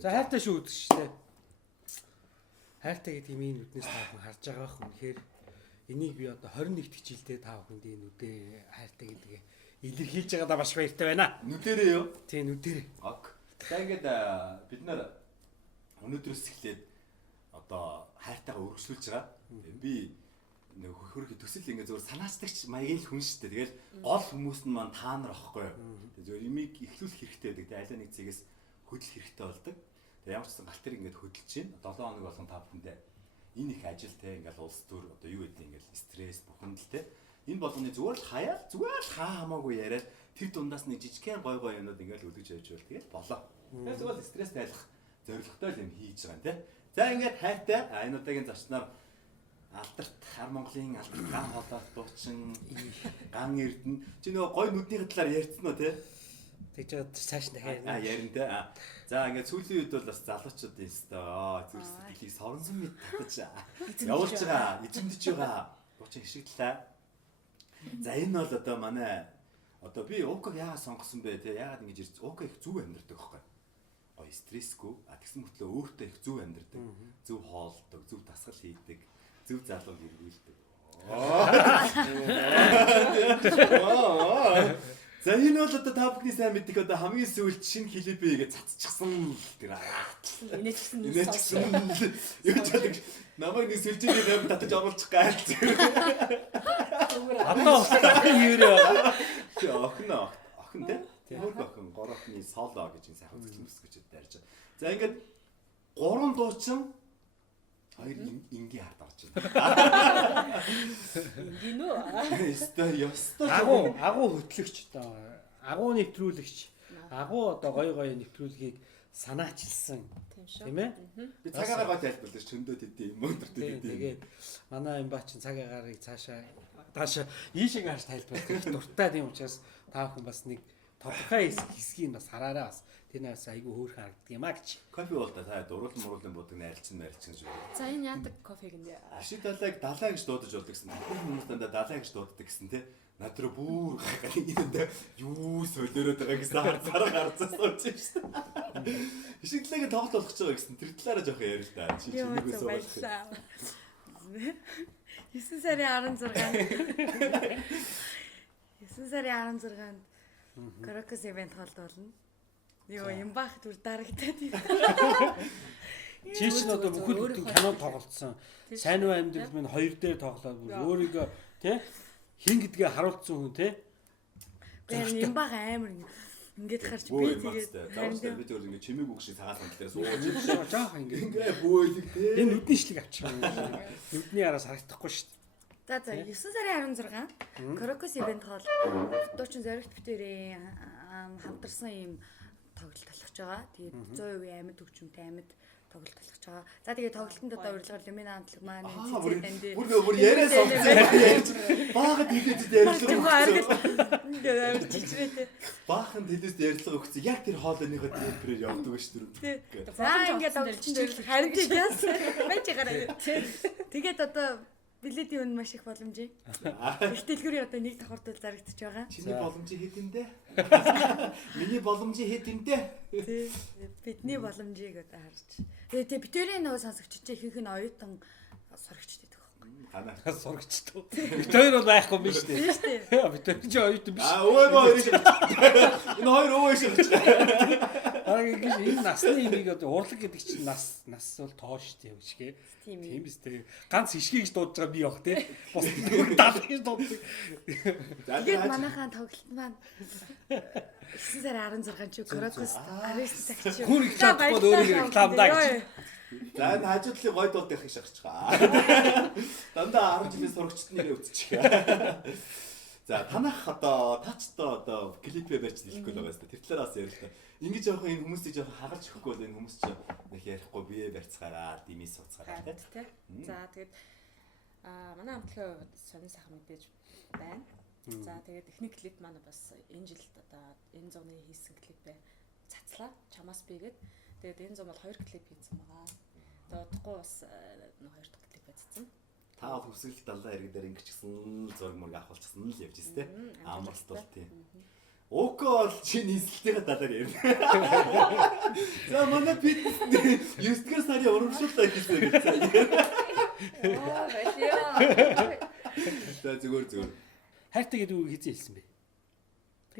За хайртай шүү гэдэг шүү дээ. Хайртай гэдэг юм энэ үднээс та бүхэн харж байгаа хүн. Тэгэхээр энийг би одоо 21 дэх жилдээ та бүхэнд энэ үдээ хайртай гэдгээ илэрхийлж байгаадаа маш баяртай байна. Нүдэрээ юу? Тийм нүдэрээ. Ок. За ингээд бид нэр өнөөдрөөс эхлээд одоо хайртайгаа өргөжлүүлж байгаа. Би нэг хөрхи төсөл ингээд зөвхөн санаачдагч маягийн хүн шүү дээ. Тэгэл гол хүмүүс нь маань та нар аахгүй юу? Зөвхөн имийг эхлүүлэх хэрэгтэй байдаг. Тэгээ аль нэг зэгээс хөдлөх хэрэгтэй болдог. Тэгээ ямар ч сан галт тэрэг ингээд хөдөлж чинь 7 хоног болгон та бүхэндээ энэ их ажил те ингээд улс төр одоо юу гэдэг ингээд стресс бухимдал те энэ болгоны зүгээр л хаяал зүгээр л хаа хамаагүй яриад тэр дундаас нэг жижигхэн гой гой юмнууд ингээд үлгэж явж байвал тэгээд болоо. Тэгээ зүгээр л стресс тайлах зорилготой юм хийж байгаа юм те. За ингээд хайртай энэ удаагийн зарчнаар алдарт хар Монголын алдарт ган хоолой дуучин ган эрдэнэ чи нөгөө гой нүдний талаар ярьсан уу те? Тэгж цааш дахиад ярина те. За ингээд сүүлийн үед бол бас залуучуудын өстой зүрх сэтгэлийг соронсон мэт татаж явуулж байгаа, эзэмдэж байгаа. Дуучин хишигдлээ. За энэ бол одоо манай одоо би уука яагаад сонгосон бэ те? Яагаад ингэж ирж уука их зүв амьдардаг байхгүй. Гой стрессгүй, тэгсэн мөртлөө өөртөө их зүв амьдардаг. Зүв хоолдог, зүв дасгал хийдэг, зүв залуу эргүүлдэг. За энэ бол одоо та бүхний сайн мэдих одоо хамгийн сүүлд шинэ клипээ гэж цацчихсан тэр инээчсэн юу ч яадаг намайг нэг сүлжээний байм татаж оруулчих гайд одоо юурээ охин те өөр охин гороохны соло гэж энэ сайхан үзэл мэс гэж дайрж байгаа. За ингээд 3 дуучин хоёр ингийн хард орж байна. Ингийн үү? Ёстой. Агуу хөтлөгч одоо агуу нэвтрүүлэгч агуу одоо гой нэвтрүүлгийг санаачилсан тийм ээ. Би цагаагаар тайлбарлаж чөндөө тэдээ юм өндөр тэдээ. Тэгээд манай юм баа чин цагаагаарыг цаашаа ийшээ хааш тайлбарлах дуртай тийм учраас та бүхэн бас нэг тодорхой хэсгийг бас хараарай бас. Тэр нас айгүй хөөрхөн харагддаг юм а гэж. Кофе бол та уруулан буудаг найрчин гэж. За энэ яадаг кофе гэнэ. Ашиг далайг далай гэж дуудаж болдог гэсэн. Хүмүүс дандаа далай гэж дууддаг гэсэн те. Надруу бүр гайхаад юу солиороод байгаа гэсэн харцаараа гарцсан сууж шүү дээ. Ашиг далайг тоглолт болгож байгаа гэсэн. Тэр талаараа жоох ярил л да. Чи чинийгээс баярлаа. 9 сарын 16-нд 9 сарын 16-нд Каракас ивент холд болно. Йоо юм бах түр дарагдаад байна. Чи ч одоо бүхэл бүтэн кино тоглолцсон. Сайн уу амьдрал минь 2 дээр тоглоод өөрийгөө тий хин гэдгээ харуулсан хүн тий. Гэр юм бах амар ингээд харж би тэгээд заавал бид өөр ингээд чимээг үг шиг цагаан сандлаас сууж жоох ингээд бөөлөг тий. Энэ нүдний шлиг авчих юм. Нүдний араас харагдахгүй шүү дээ. За 9 сарын 16 Каракас ивент холл дуучин зоригт битэрийн хамтарсан юм тоглолт толгож байгаа. Тэгээд 100% амьд хөгжмөнтэй амьд тоглолт толгож байгаа. За тэгээд тоглолтод одоо урилгаар Люмина хамтлаг маань цэцэрэнд бүр яриа сонсож баагаад хэлээд амар чичвэтэй. Баахан хэлээс ярилцлага өгсөн. Яг тэр хоолойныхоо темперээр явдаг шүү дээ. За ингээд тоглолтод харин яас байж гараа. Тэгээд одоо билетийн үн маш их боломжтой. Их дэлгүүрийн одоо нэг давхартал зарагдчих байгаа. Чиний боломжийн хэд юм дээ? Миний боломжийн хэд юм дээ? Тий. Бидний боломжийг одоо харж. Тэгээ битэрийн нөгөө сонсогчтой ихэнх нь оюутан сурагчтай байдаг байхгүй. Танаа сурагчтай. Битэр бол байхгүй юм шүү дээ. Тий шүү дээ. Битэр ч оюутан биш. Өөөгөө энэ хоёр өвөө шиг байна. Ингэж энэ насны имийг одоо урлаг гэдэг чинь нас бол тоо штэ юм шигэ. Тийм биз дээ. Ганц хишгийг дуудаж байгаа би явах те. Бус даал гэж дууддаг. Тэгээд манайхаа тоглолт маань 9 сарын 16-нд чи Каракас Арис цагч. Хүн их чадахгүй өөрөөр рекламдаа гэж. За энэ хажуудлын гой дууд их шахаж байгаа. Дандаа 10 жилийн сурагчд нэрээ үтчих. За танах одоо тачтай одоо клипээ барьж дэлгэхгүй л байгаа юм. Тэр талаас ярил та. Ингэж явах энэ хүмүүсийг жоохон хагалж өгөхгүй бол энэ хүмүүс ч их ярихгүй бие барьцгаараа димий суцгаараа тий. За тэгээд манай хамтлагийн хувьд сонин сайхан мэдээж байна. За тэгээд эхний клип маань бас энэ жилд одоо энэ зуны хийсэн клипээ цацлаа чамаас бигээд тэгээд энэ зам бол 2 клип хийсэн байгаа. Тэгээд удахгүй бас 2 дахь клипээ цацсан. Та бол хүсэлт далаа иргэн дээр ингэчихсэн зураг мөрг авахулчихсан л явж байна тий. Амралт бол тий. Око бол чиний эсэлтийн талаар ярина. За манай фитнес 9-р сарын урамшууллаа гэсэн гэж. Оо баяа. За зүгээр. Хайртай гэдэг үг хэзээ хэлсэн бэ?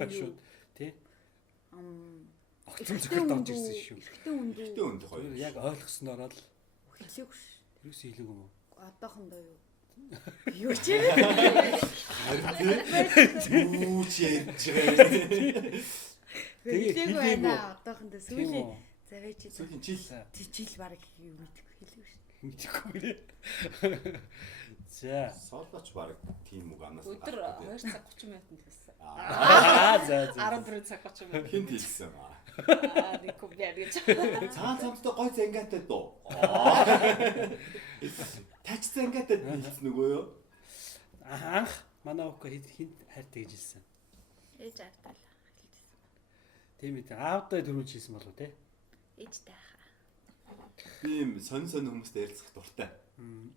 Яг шууд тий. Огцом зөвхөн орж ирсэн шүү. Эхтэн үндүү. Гэтэ өндө хоёр. Яг ойлгосноор л Хэлээгүй ш. тэрээс хэлээгүй юм уу? Одоохондоо юу? Юу ч юм. Юу ч ярьж байгаа. Хэлээгүй байна. Одоохондоо сүүлийн завэж Сүүлийн жил жил баг юу мэдэхгүй хэлээгүй ш. мэдээгүй нэ. За. солоч баг тийм үг анаас Өдөр 2 цаг 30 минутанд хэлсэн. За. 14 цаг 30 минут. Хинт хэлсэн. Нэг копиар гэж. Цаан цамцтай гой зангаатай дуу. Тач зангаатай хэлсэн үгүй юу? Анх манай өвгөө хин хайртай гэж хэлсэн. Ээж аавтаа л хэлсэн. Тийм ээ. Аавдаа төрүүлж хэлсэн болов те. Ээжтэй хаа. Би юм сонь хүмүүстэй ярилцах дуртай.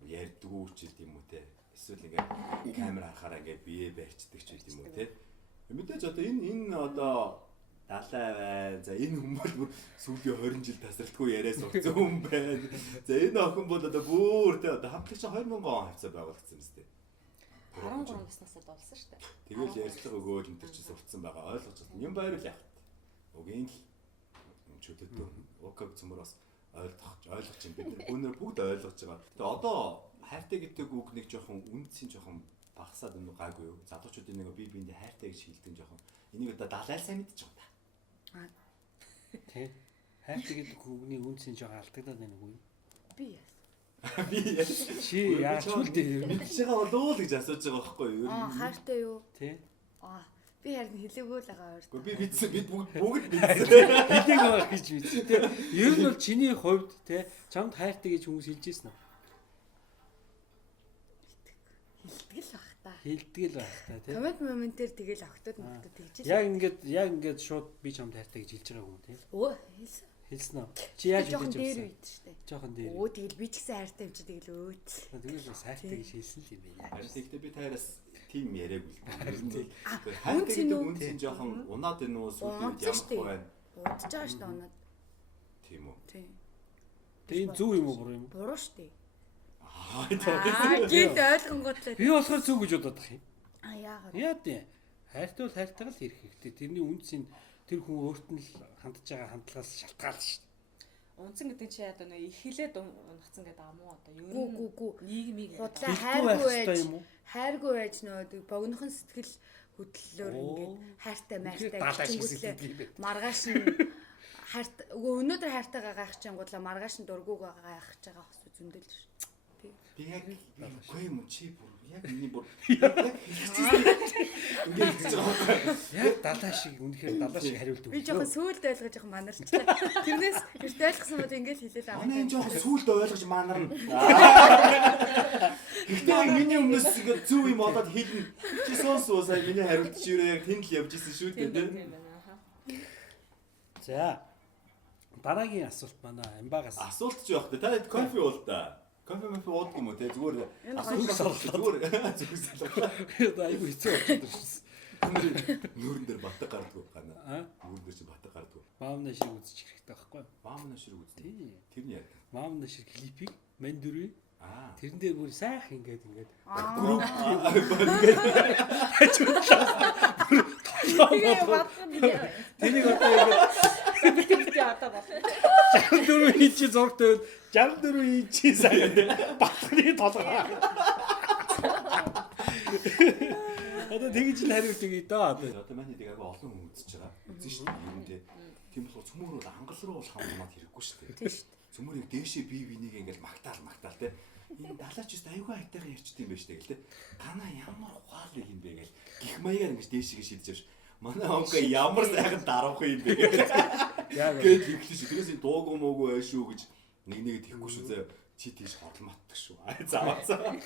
Ярьдгүү ч юм уу те. Эсвэл ингээ камер харахаараа ингээ бие барьцдаг ч юм уу те. Мэдээж одоо энэ одоо далай бай. За энэ хүмүүс бүр сүүлийн 20 жил тасралтгүй яриа сурцсан хүн байна. За энэ охин бол одоо бүр те одоо хамтлагч 2000 он хавцаа байгуулагдсан юм зү. 13 наснаас болсон шүү дээ. Тэгэл ярьцлага өгөөл энэ төр чи сурцсан байгаа ойлгож байна. Юм байрал яах вэ? Угийн л чөлөөдөө оког цөмөр бас ойлгож чинь бид нар өнөр бүгд ойлгож байгаа. Тэгээ одоо хайртай гэдэг үг нэг жоохон үндсийн жоохон багасаад энэ гайгүй юу? Залуучуудын нэг бие биендээ хайртай гэж хэлдэг жоохон энийг одоо далай сайн мэдчих юм да. Тий. Хайртай гэдэг үгний үнцийн жоо алдагдаад байна уу? Би яасан. Би Чи яач үлдээ мэдж байгаа болов уу гэж асууж байгаа байхгүй юу? Хайртай юу? тий. Би харин хэлээгүй л байгаа өөр. Би бидсэн бид бүгд бидсэн. Хэлээг байгаа гэж мэдсэн тий. Ер нь бол чиний хувьд тий чамд хайртай гэж хүмүүс хэлж ийсэн үү? Хэлтгэл бах та. Хэлдэг л байх та тий. Комментээр тэгэл октод мөгтөд тэгж. Яг ингээд шууд би чамд хайртай гэж хэлж байгаа юм тий. Өө хэлсэн. Хэлсэн үү? Чи яаж жоохон хэлж дээр авсан? үйд штэ. Жоохон дээр. Өө тэгэл би ч гэсэн хайртай юм чи тэгэл өөд. Тэгэл бас хайртай гэж хэлсэн л юм байна. Харин тэгтээ би таараас тийм яриаг үлдээ. Үнцэн үү? Үнцэн жоохон унаад энэ үү сүүлийн ямах байна. Удаж байгаа штэ оноод. Тийм үү. Тийм. Тэгээ энэ зөв юм уу буруу юм уу? Буруу штэ. Аа Гинт ойлгонготлоо. Би болохоор зөв гэж бодоод байгаа юм. Яагаад? Яа тий. Хайртай бол хайртайгаа л ирэх хэрэгтэй. Тэрний үнцийн тэр хүн өөрт нь л хандж байгаа хандлагаас шалтгаална шүү дээ. Унцан гэдэг чи одоо нэг их хилээд унагцсан гэдэг ам уу одоо ер нь Гүү. нийгмийг Бодлоо хайргүй байж нөө богинохон сэтгэл хөдлөлөөр ингээд хайртай майртай даалгавар маргааш нь хайрт өнөөдөр хайртайгаа гайхаж ангуудлаа маргааш нь дургуугаа гайхаж байгаа хос зөндөл шүү. би яг үгүй юм чи бүр яг миний бүр яг хэлчихсэн. Яг далаа шиг үнэхээр далаа шиг хариулт өгч. Би жоохон сүйд ойлгож жоохон манарчлаа. Тэрнээс эрт ойлгосон бол ингээд хэлээд аваа. Манай энэ жоохон сүулт ойлгож манарна. Гэхдээ миний өмнөөс ингээд зөв юм болоод хэлнэ. Чи сонсоо сая миний хариулт ширээ яг тэнд л явж исэн шүү дээ. За. Дараагийн асуулт манай амбагаас. Асуулт ч явах та кофе уул та. Кофе уудаг юм уу те зүгээр асуулт зүгээр салгах. Айгу хэцүү болчиход байна. Нүүрэн дээр батг гардгүй гана. Нүүрэн дээр чи батг гардгүй. Маамна шиг үзчих хэрэгтэй байхгүй юу? Маамна ширэг үзнэ. Тий. Тэрний яа. Маамна шиг клипийг мань дөрвий. Аа. Тэрэн дээр бүр сайх ингээд Групп тэнийг одоо ингээд одоо бол 64 инчи зургт байвал 64 инчи сайн батхны толгой. Одоо тэгж л хариулт өгье доо. Одоо манай нэг агай олон хүн үзэж байгаа. Үзэн шүү дээ. Юм дээ. Тийм болохоор цөмөр бол ангал руу бол хамгаалаад хэрэггүй шүү дээ. Тийм шүү дээ. Цөмөрийг дээшээ бие бинийг ингээд магтаал те. Энэ далаач juste аюугаа хайтайгаа ярьчт юм байна шүү дээ гэл те. Гана ямар ухаал юм бэ гэл гих маягаар ингэж дээшээ шидэж авш. Манай онко ямар сайхан дарах юм бэ гэл. Яг гэл ихлэж шүү. Тэрээс дууг муугүй байш шүү гэж нэг тэхгүй шүү заа. Чи тийш хорлматдаг шүү. Заавал.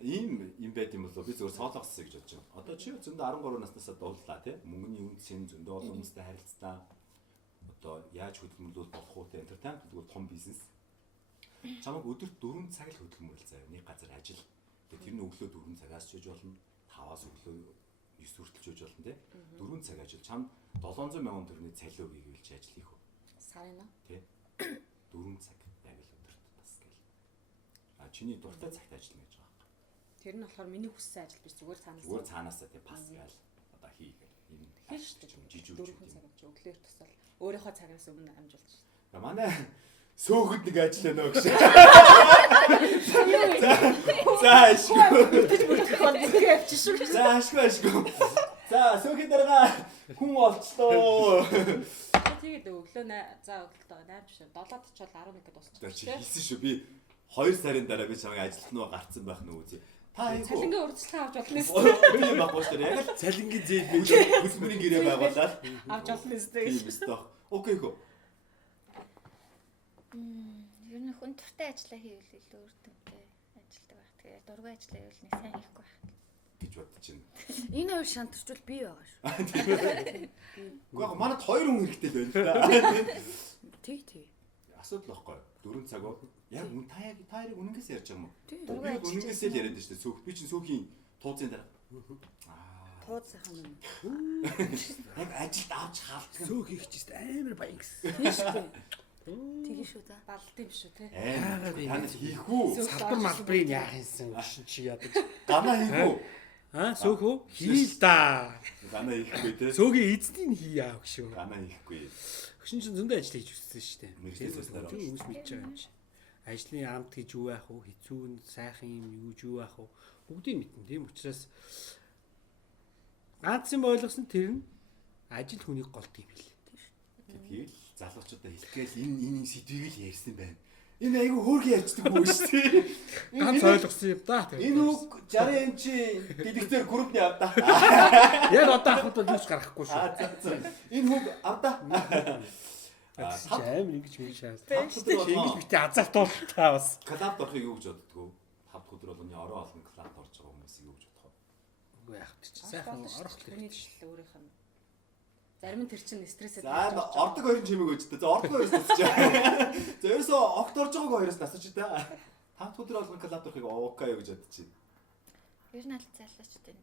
Ийм байт юм болоо би зөвхөн цоолгоосоо гэж бодож байгаа. Одоо чи зөндөө 13 наснасаа дууллаа тий. Мөнгөний үнцэн зөндөө олон хүмүүстэй харилцлаа. Одоо яаж хөдөлмөрлөх болох уу те entertainment гэдэг том бизнес. Чамайг өдөрт 4 цаг л хөдөлмөрлөл заяа. Нэг газар ажил. Тэгээ тэр нь өглөө 4 цагаас чиж болно. 5-аас өглөө 9 хүртэл жууж болно те. 4 цаг ажил чам 700 сая төгрөгийн цалин өгье гэвэл чи ажил хийх үү? Сарын уу? Тэ. 4 цаг яг л өдөрт бас гэл. А чиний дуртай цагт ажиллана гэж байгаа. Тэр нь болохоор миний хүссэн ажил биш зүгээр цаанаас. Зүгээр цаанаасаа тий пас гээл одоо хийгээл. Энэ Хийж шүү дээ. жижиг Дөрвөн цаг авч өглөөр тусал өөрийнхөө цагаас өмнө амжуулж шүү дээ. Манай сөөхөд нэг ажил байна гэж. За ашгүй. Бүртгэх авчих шүү. За ашгүй. За сөөхөд дараа хүн олцлоо. Тэгээд өглөө за өглөө 8 биш 7-д ч бол 11-д дуусчих. Тэр чи хэлсэн шүү би 2 сарын дараа би чамайг ажилт нөө гарцсан байх нь үзье. Та энэ цалингийн урьдчилан авч болно шүү. би багш дээр яг л Цалингийн зээл хөдөлмөрийн гэрээ байгуулаад Авч болно шүү дээ. тийм өстой. Окей хөө. Ер нь хүн туртай ажиллаа хийвэл илүү үр дүнтэй ажилдаг байх. Тэгээ дургүй ажиллаа хийвэл нэг сайн хийхгүй байх. гэж бодож байна. Энэ хоёр шантарчвал би байгаа шүү. Уу яг манад 2 хүн хэрэгтэй л байна да. Тий. Асуудал واخгүй. 4 цаг уу? Яг үн та яриг үнэнгээс ярьж байгаа юм уу? Тий. Би үнэнгээс л яриад байна шүү дээ. Сөөх би чинь сөөхийн тууцын дараа. Тууд сайхан юм. Яг ажилд авч хаалцсан. Сөөх хийх чист амар баян гэсэн. Тий шүү. Тэгээ шүү да. Балдсан биш үү те. Танад хийх үү? Салбар малбрыг яах юмсан шин чи ядаж. Ганаа хийх үү? Сөөх үү? Хийл да. Ганаа хийхгүй те. Сөөгийн эзнийг хийяа гэж шүү. Ганаа хийхгүй. Хөшин чин зөндөө ажил хийж үзсэн шүү дээ. Мэргэжлээс өснөр. Хүмүүс мэдж байгаа юм чи. Ажлын амт гэж юу байх вэ? Хэцүү нь сайхан юм юу байх вэ? Бүгдийг мэднэ. Тийм учраас ганц юм ойлгосон тэр нь ажил хүнийг голд юм бэл. Тэгэл залуучуудаа хэлгээл энэ сэдвийг л ярьсан байна. Энэ айгүй хөөргөн ярьцдаг үү шүү дээ. Ганц ойлгосон юм да. Энэ үг 60 инчи дэлгэцээр группны авда. Яг одоо ахад бол юус гарахгүй шүү. Энэ үг авда. Амар ингэж мэн шаас. Өдөр Ингэж битээ азартуултаа бас. клабд орохыг юу гэж боддгоо? 5 өдөр болгоны ороо олон клабд орж байгаа хүмүүсийг юу гэж бодох вэ? Үгүй яах вэ? Сайхан орох Хүний хэрэгтэй. жишээ өөрийнх нь зарим нь тэр чинь стрессээ. За ордог хоёрын чимээг өгч та. За ордог хоёроос насч. За ерөөсөө огт орж байгааг хоёроос насч та. 5 өдөр болгоны клабд орохыг окей юу гэж бодчих. Ер нь аль залуучуудын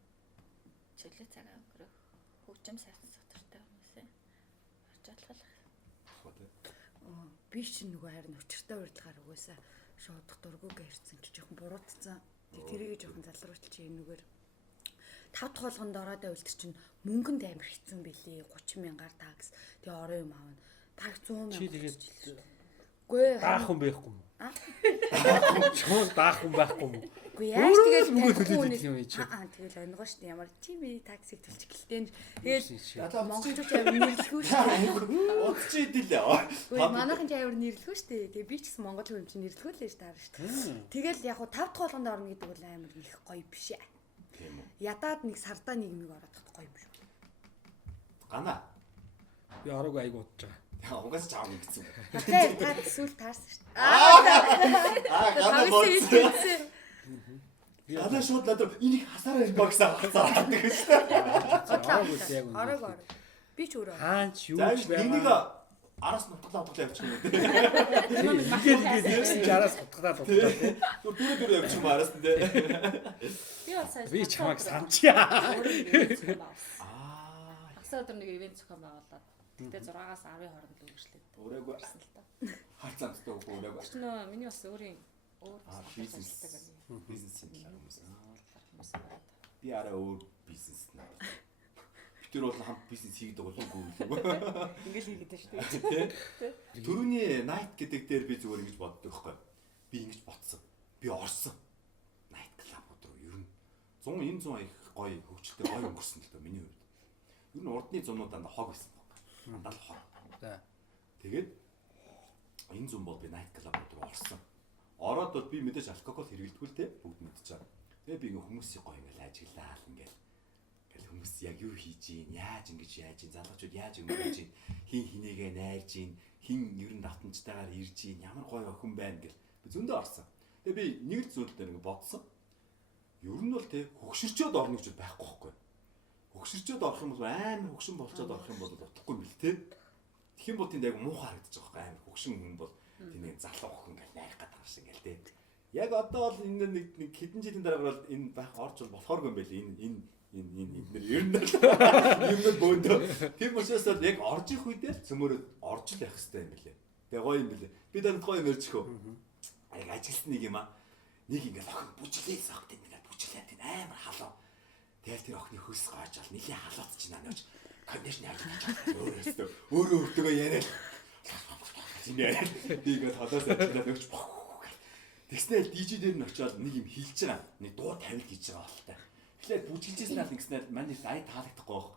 чөлөө цагаа өнгөрөх хөгжим сайхан содортой хүмүүсээ орж болох. Би чинь нөгөө харин учиртай урилгаар угаасаа шуудах дургуугаа ирсэн чи жоохон буруутцсан. Тэрийг жоохон залруулчих чи энэгээр 5 дахь болгонд ороод байвал чинь мөнгөнд амар хэцүү бэлээ 30 мянгаар такс. Тэгээ ороо юм аавна. Баг 100 мянга. Чи тэгээд үгүй даах хүн байхгүй юм. Чон даах хүн байхгүй юм. үгүй яаж тэгэл мөнгө төлөөд идэх юм чи. Тэгэл онгоо штэ ямар чи би таксиг төлчих гэлтэй. Тэгэл Монголчууд монголчууд амар нэрлэхүү штэ. Удаж идэлээ. Үгүй манайхан ч амар нэрлэхүү штэ. Тэгээ би ч гэсэн монгол хүн чинь нэрлэхүү л штэ таар штэ. Тэгэл яг 5 дахь болгонд орно гэдэг бол амар их гоё биш ээ. Тийм үү. Ядаад нэг сардаа нийгмиг ороод гоё юм шүү. Ганаа. Би ороогүй айгу удаж байгаа. Угаас чаав гэсэн. Тэгээ та эсвэл таарсан штэ. Ганаа бооц. Би Ганаа шууд надад энийг хасаараа ирэх багсаа хасаад гэдэг шүү дээ. ороогүй яг үнэ. Ороо. Би ч өөрөө. Хаач юу За ч энийг байгаа. араас нутглаа явуучих юм уу? Ингээд нэгсэн чараас утгадаа дутгаа тий. Дөрөв явуучих юм араас нь дээ. Би бол сая Би чамайг санчаа. Багсаа өдөр нэг ивент зохион байгуулад тэгтээ 6-аас 10-ийн хооронд үргэлжлээд Өрөөгөө байсан л та. харцаантай өгөө өрөөгөө. Чи нөө миний бас өөр бизнес бизнесийн талаар хүмүүс. Би арай өөр бизнес нэ. Тэр бол хамт бизнес хийдэг болов уу? ингээл хийгээд байна шүү дээ. Төрөний night гэдэг дээр би зүгээр ингэж боддог байхгүй. Би ингэж ботсон. Би орсон. Night club руу ер нь 100 их гоё хөвчлөлтэй гоё өнгөрсөн л дөө миний хувьд. Ер нь урдны зунуудаа хог байсан баг. Дандаа л хог. За. Тэгээд энэ зам бол би night club руу орсон. Ороод бол би мэдээж алкогол хэрэглэдэггүй л те бүгд мэдчихэв. Тэгээ би ингээ хүмүүсийн гоё ингээл ажиглаа ингээл хүмүүс яг юу хийж ийн, яаж ингэж яаж ийн, залуучууд яаж ингэж ийн, хин хинээгээ найрж ийн, хин ер нь давтамжтайгаар ирж ийн, ямар гоё охин байна гэл би зөндөө орсон. Тэгээ би нэг зүйл дээр ингээ бодсон. Ер нь бол те хөгшөрчөөд орно гэж байхгүй байхгүй. Хөгшөрчөөд орох юм бол амар хөгшин болцоод орох юм бол утгагүй юм бэл те. Тэгэх юм бол тэнд яг муухай харагдаж байгаа байхгүй амар хөгшин хүн бол тэний залуу охин ингээл найрах гэдэг шиг ингээл те. Яг одоо бол энэ нэг хэдэн жилийн дараа бол энэ байх орж болохооргүй юм байл энэ Энэ ер нь юм бөөндөө. Тийм учраас л яг орж ирэх үедээ цөмөрөд орж л явах хэрэгтэй юм билээ. Тэгээ гоё юм билээ. Би данд гоё юм ярьж хөө. Яг ажилтны нэг юм аа. Нэг ингээд охин бүжлээ согт ингээд бүжлээ тийм амар халуу. Тэгэл тэр охины хөлс гоожал нэлийн халууц чинь наач кондишн явуулж өөрөө өөртөө яриад тийм яриад би ингээд холоос ажиллаад өгч тэгснээр DJ дээр нь очиод нэг юм хэлж байгаа. Нэг дуу тавил хийж байгаа болтой. Тэгэхээр бүжгэлжсэн ал нэгснээр манай ай таалагдахгүй байх.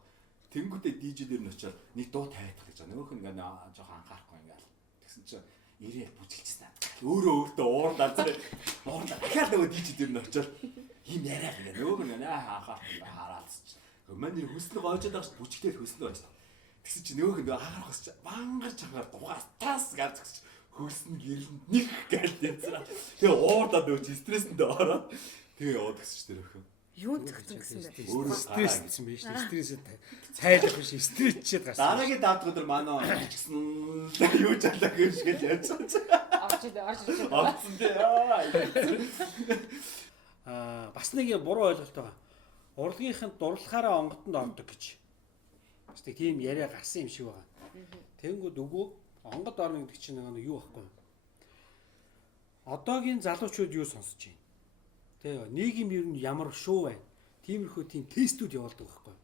Тэнгүүтээ DJ дээр нь очиод нэг дуу тавиадах гэж байгаа. Нөгөөх нь ингээд жоохон анхаарахгүй ингээд. Тэгсэн чинь ирээ бүжгэлжсэн. Өөрөө өөртөө уурдаад дахиад нөгөө DJ дээр нь очиод юм яриад ингээд нөгөөх нь анхаарахгүй хараад чинь. Манай хөснө гоожод байгаа ш бүжгэлтэй хөснө байж. Тэгсэн чинь нөгөөх нь анхаарахс чинь мангарч анхаар дугаас тас гэж хөлснө гэрлэнд нэг гээл янзраа. Тэгээ уурдаад өгч стресséндээ ороод тэгээ яваад гэсэн чинь тэр өхөн. Юу зөгцөн гэсэн бэ? Өөрөө стресссэн биш үү? Стрессэд цайлах биш, стрессчээд гарсан. Дараагийн давд өдөр манай гэсэн юу ч алаа гэж ярьж байгаа. Орсон тий. Бас нэг юм буруу ойлголт байгаа. Урлагийнхын дурлахаараа онготонд ордог гэж. Бас нэг тийм яриа гарсан юм шиг байгаа. Тэнгүүд үгүй онгод орно гэдэг чинь нэг юу байхгүй. Одоогийн залуучууд юу сонсож байна? Тэгээ нийгэм ер нь ямар шоу байна? Тиймэрхүү тийм тестүүд явуулдаг байхгүй.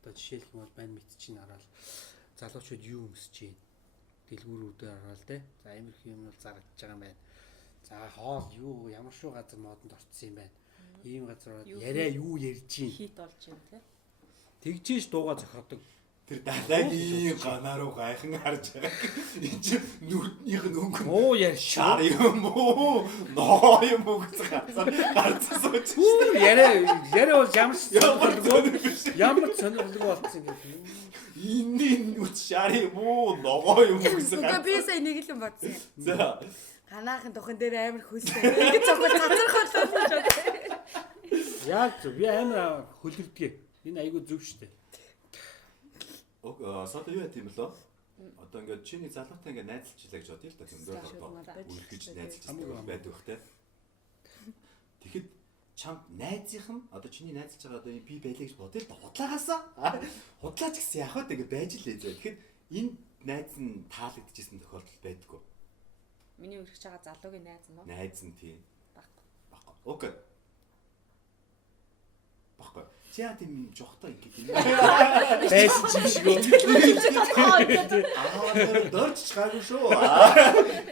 Одоо жишээлх юм бол байн мэд чинь хараад залуучууд юу өмсөж байна? Дэлгүүрүүдээр хараад те. За иймэрхүү юм бол зарагдж байгаа юм байна. За хоол юу ямар шоу газар модонд орцсон юм байна. Ийм газар яриа юу ярьж байна? Хит болж байна те. Тэгжээж дууга зохиодог. Тэр далайгийн ганаа руу гайхан харж байгаа. Энд чинь нүртнийх нь өнгө. Оо яар Шар юм уу? Ноо юм уу гэж гарцсан сууч. Яриа бол ямар сонирхолтой болсон юм бэ? Энэ нүц шар юм уу? Ногоо юм уу гэсэн. Үгүй би сая нэг л юм бодсон юм. За. Ганаахын тухайн дээр амар хөлтэй. Ингэж зогсож хацархуулсан шүү. Яг зөв. Би амар хөлөрдгөө. Энэ айгүй зөв штэ. Сото юу яа тийм лөө? Одоо ингээд чиний залуутай ингээд найзалчлаа гэж бодъё л да зөндөө одоо үйл гэж найзалж байдаг бах те. Тэгэхэд чамд найзынхан одоо чиний найзалж байгаа одоо би байлаа гэж бодъё л да худлаагаасаа. Худлаач гэсэн яах вэ ингээд байж лээ зөө. Тэгэхэд энэ найз нь таалагдчихсэн тохиолдол байдаггүй. Миний өргөж байгаа залуугийн найз нь уу? Найз нь тийм. Баггүй. Баггүй. Окей. Баггүй. Чи яа тийм жохтой ингэ. Байсан ч юм шиг үү. Дөрч гайгүй шүү.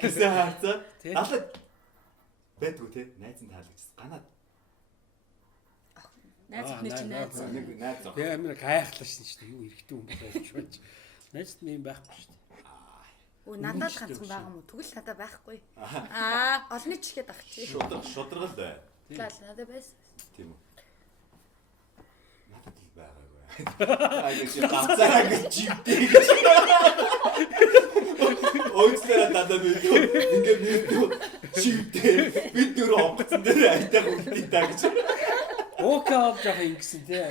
Гэсэн хаацаа. Алаад байдгүй те. Найз нь таалагдсан. Ганаад. Найз ихний чинь найз. Нэг найз. Тэгээ амар гайхлаашсан шүү дээ. Юу эргэтэй хүн болж байж. Найзд нь юм байхгүй шүү дээ. Өө надад ганцхан байгаа юм уу? Тэгвэл надад байхгүй. Олны чихэд ах чи. Шударгал бай. Надад байсан. Тийм үү. Надад л байгаагүй. Айгч ганцаараа гэж чивтэй гэж. Ойцлаа надад ингээд чивтэй. Бид дөрөв онгоцсон дээр айтаа үлдээ та гэж. Окей жоох ингэсэн тий.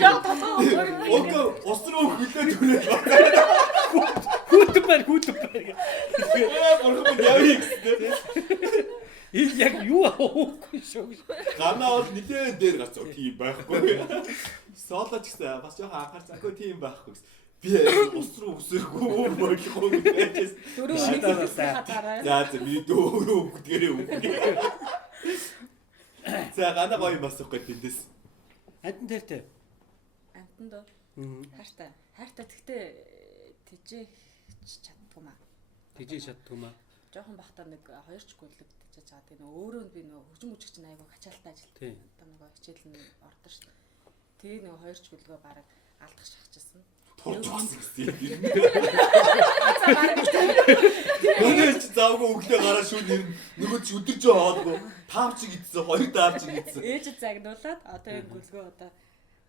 Жоо толгой. Окей ус руу хөлөө түрээ. Хүүтэн байна. Бурхан явъя гэсэн. Энэ яг юу аагүй шүү. Ганаа бол нилээн дээр гацаа тийм байхгүй. Солоч гэсэн бас жоохон анхаар заагүй тийм байхгүй гэсэн. Би ус руу өсөргүй болохгүй гэж. Дөрөв хатаараа. За би дөрөв өгдгээрээ үгүй. За ганаа гоё юм асуухгүй тэндээс. Амтан дээртэй. Амтан доо. Хайртай. Хайртай гэхдээ тижээх чаддгүй маа. Тижээ чаддгүй маа. Жохон бахта нэг 2 ч гүйлэг тижэж байгаа. Тэгээ нөгөө өөрөө би нөгөө хөгжим үжигч чинь айгүй хачаалтай ажилтдаг. Одоо нөгөө хичээл нь ордоо шүү дээ. Тэгээ нөгөө 2 ч гүйлгөө бараг алдах шахажсэн. Турчсан гэсэн. Өнөөдөр ч заавгүй өглөө гараа шүүн нөгөө ч өдөрж хоолгүй. Таавчиг идсэн, 2 таавчиг идсэн. Ээж загнуулаад одоо энэ гүйлгөө одоо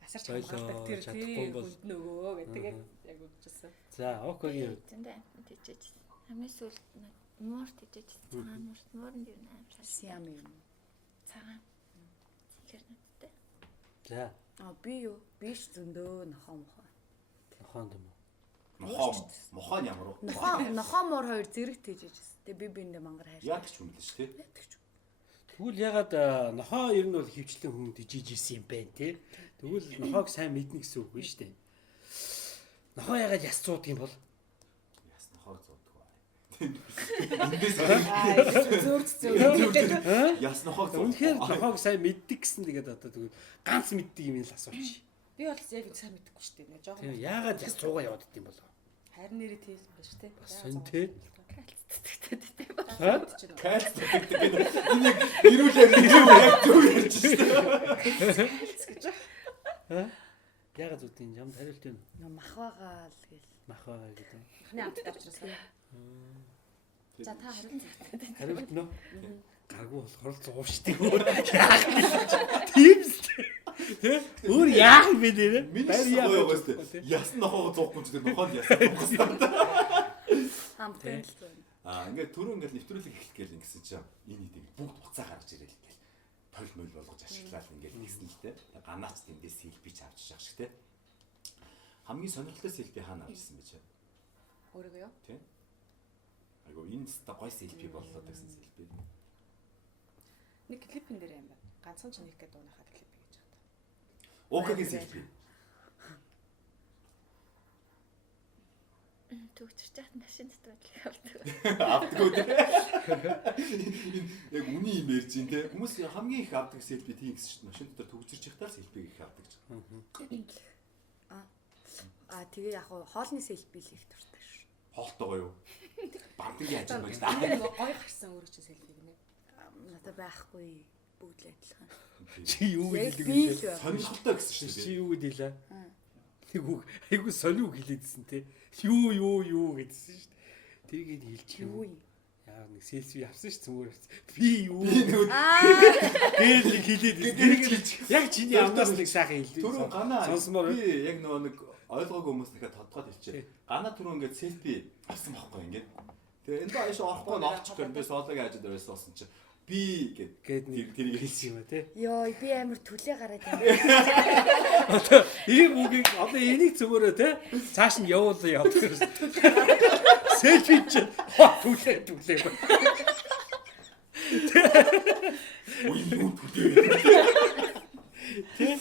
асарч хамгаалдаг тэр хүнд нөгөө гэдэг яг үгчсэн. За, окей. Зөндөө амт тийжэж. Хамгийн сүүлд муур тийжэж. Цагаан муурын дээр аим Сиам юм. цагаан. Цэнхэр нүдтэй. За, Би юу? Биш зөндөө нохоо. нохоонд юм уу? Мохон ямар уу? Нохоо муур хоёр зэрэг тийжэж. Тэгээ би биндээ мангар хайр. Яг ч юм л шүү дээ. Тэгвэл ягаад нохоо ер нь бол хөвчлэн хүн дижиж исэн юм байна те. Тэгвэл нохоог сайн мэднэ гэсэн үг биш үү? Нохоо ягаад яс цууд юм бол? Яс нохоог зуудаг бай. Эндээс Зөөр яс нохоог зуудаг. Үнэхээр нохоог сайн мэддэг гэсэн тэгээд одоо тэгвэл ганц мэддэг юм л асууч. би бол яг сайн мэдэхгүй шүү дээ. Жохон. Тийм ягаад яс цуугаа яваад идэм болов? Харин нэрээ тийм юм байна шүү дээ. Бас сонь те. Кайс гэдэг энэ яг ирүүлээр яг зөв ярьж байна. Ягаад зүтийн юм хариулт юм. Махвагаа л гээл. Махаа гэдэг. Эхний амттай авчраасаа. За та хариулт. Хариулт нөө. Гаргуу болохоор л зуувшдаг. Тийм л. Тэ? Өөр яах юм бэ нэрэ? Миний яах вэ? Яс нохоог зуухгүй ч гэдэг нохоод яс зуухгүй. Хамттай л зөө. Ингээд түрүү ингээд нэвтрүүлэг эхлэх гээл ингэсэн чинь энэ идэг бүгд буцаа гаргаж ирэл гээл. Тойл мөл болгож ашиглаад ингээд нэгсэн л те. Ганаач тэндээс селфи ч авчиж явах шиг те. Хамгийн сонирхолтой селфи хаана авчихсан бэ чи? Өөрийгөө юу? Тийм. Айгу энэ ста гой селфи боллоо гэсэн селфи. Нэг клипэн дээр юм байна. Ганцхан ч нэг гэдэг дуунахад клип гэж байна. Окагийн селфи. Төгчөрч яхад машин дотор авдаг. Авдаггүй те. Яг үний юм ярьж ин те. Хүмүүс хамгийн их авдаг селфи тийм гэсэн чинь машин дотор төгжирч явахтаа селфиг их авдаг ч. Тэгээ яг хоолны селфи л их дуртай шүү. Хоолтойгоо юу? Бамтгийн ажил байж та. Гой гарсан өөрөө ч селфи гинэ. Надад байхгүй бүгд л адилхан. Чи юу Яг хэлдэг би вэ? л байна. Сонирхолтой гэсэн шүү Чи дээ. юу хэлээ? Тэг үг айгу сониу хэлээдсэн те. Юу гэдсэн шүү дээ. Тэрийг хэлчих Юу юм. юм? Яа нэг селфи авсан ш цөмөр. Би юу? Аа Гээл нэг хэлээд яг чиний амнаас нэг сайхан хэлээ. Түрүү ганаа сонсомоор би яг нөгөө нэг ойлгоогүй хүмүүс дахиад тодгоод хэлчихэ. Ганаа түрүү ингээд селфи авсан байхгүй ингээд. Тэгээ энэ доо ишээ орохгүй навчих гэн би соологийн ажил дээр байсан чинь би гээд нэг тэрийг хэлсэн юм а те. ёо би амар түлээ гараад байна. Одоо ийм үгийг одоо энийг цөмөрөө те цааш нь явуулаа явдаг. Селфи чи түлээ. ой юу түлээ. Тэ?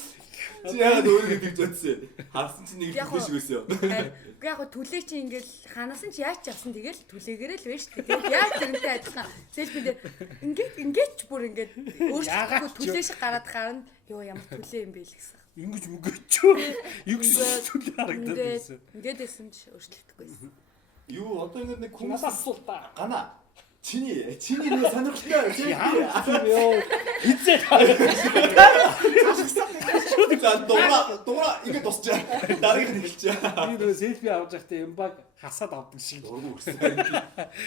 Чи яагаад өөрийгөө тэгж бодсон? Харсан чинь нэг Яг түлээ шиг байсан. Уу яг түлээ чи ингээл ханасан чи яаж ч авсан тэгэл түлээгээрээ л байна шүү дээ. Тэгээд яаж тэрнтэй адилхан селфи дээр ингээд ч бүр ингээд өөрсдөө түлээ шиг гараад гарна. Йоо ямар түлээ юм бэ л гэсэн. Ингиж мөгөчөө. Югс түлээ харагдаад байсан. Ингээд байсан ч өөрчлөгдөхгүйсэн. Юу одоо ингээд нэг хүмүүс Асуул та. ганаа чиний нэг сонирхолтой Ёо. Хизээ. дура ингэ тусчаа. Дараагийн хэлчихэ. Би нөө селфи авч байхдаа юм баг хасаад авдаг шиг. Дургу үрсэн.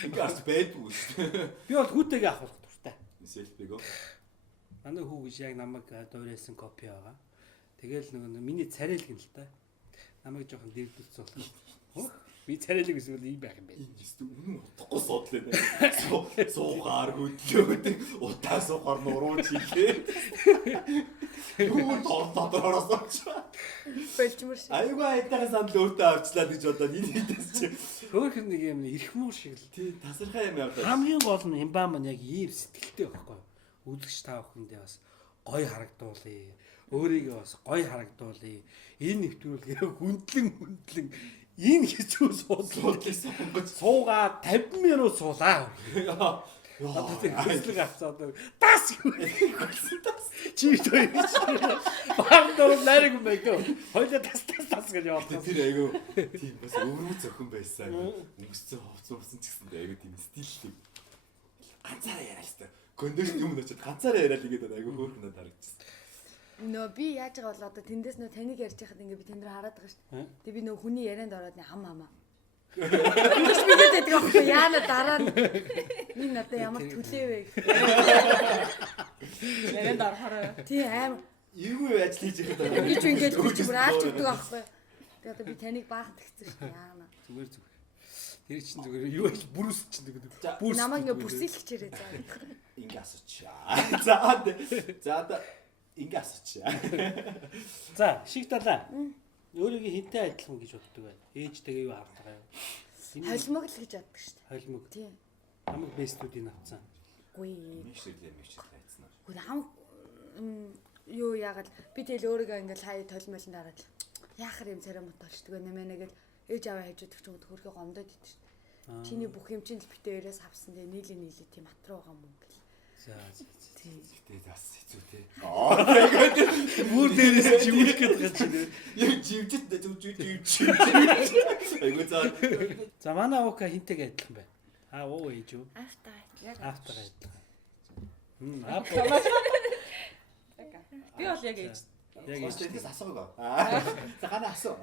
Ингэ арч байдгүй шүү. Би бол хүүтэйгээ авах дуртай. Селфиг. Манай хүү гэж яг намайг дуурайсан копи байгаа. Тэгэл нөгөө миний царайлаг л та. Намайг жоохон дэрдүүлж болох. Би царайлаг эсвэл ийм байх юм байна. Энэ зү үнэн утахгүй судлаа нэ. Суугаар хөдлөөд утаа суугаар нурууч хийлээ. Юу доороос очоо. Болчмор шиг. Айгүй айтайхан сандал өөртөө авчлаа гэж бодоод энэ хийдээс чи. Хөөх нэг юм ирэх муу шиг л. Тий тасархай юм явдаа. Хамгийн гол нь имбаа маань яг ийм сэтгэлтэй байхгүй. Үзэгч та бүхэндээ бас гоё харагдуулъя. Өөрийгөө бас гоё харагдуулъя. Энэ нэвтрүүлгээ хүндлэн энэ хэцүү Суудлыг сонгож суугаа 50 минут суулаа. Одоо тийм хөслөг авцаад тас гэсэн тас. Чи twee. Баг дөрөв нариг юм байг. Хоёлаа тас гэж яваад. тэр айгүй тийм бас өвөрмөц охин байсан. Өнгөцсөн хувцсан ч гэсэн айгүй тийм стилтэй. Ганцаараа яриа л та. Кондишн юм очиод ганцаараа яриа л игээд айгүй хөөрхнөд харагдсан. Нөө би яаж байгаа бол одоо тэндээс нөө таныг ярьж байхад ингээ би тэнд рүү хараад байгаа шүү дээ. Тэгээ би нөө хүний ярианд ороод хам хамаа. Биш бигээд байдаг аахгүй яана дараа нь энэ одоо ямар түлээ вэ гэх. Ярианд орохоор Тий аим Эвгүй ажил хийж байгаа даа. би ч ингээд бүр аалч өгдөг аахгүй. Тэгээ одоо би таныг баахад тэгсэн шүү дээ яана. Зүгээр. Тэр чинь зүгээр юу л бүрс чинь гэдэг. Бүрс. Намайг ингээ бүрсэлчихээрээ заа. Ингээ асууч. За ингээ асууч. За, шиг далаа. Өөрийгөө хинтээ адилхан гэж боддог байна. Ээжтэйгээ юу харах байгаа юм? Холимог л гэж яддаг шүү дээ. Холимог. Тий. Намайг бэстүүдийг авцсан. байхгүй. Мишэрлээ хайцсан. Гүн хам юу яагаад би тэгэл өөрийгөө ингээл хай толмолн дараад яахаар юм царамт болчдөг нэмэнэ гэл ээж аваа хайждаг ч юм уу хөрхөө гомдоод идэв шүү дээ. Чиний бүх юм чинь л битээ өрөөс авсан тэгээ нийлээ тийм матруу байгаа юм гэл. За. Тэгтээ бас хэцүү те. Бүр дээрээс живүүлэх гээд байгаа чинь. Яг живжит живж. Айгуу за. За манай уука хинтэйг адилхан байна. Уу ээж юу? Автаа. Автагаа адилхан. Би бол яг ээж. Яг Тэндээс асуугаа. За гана асуу.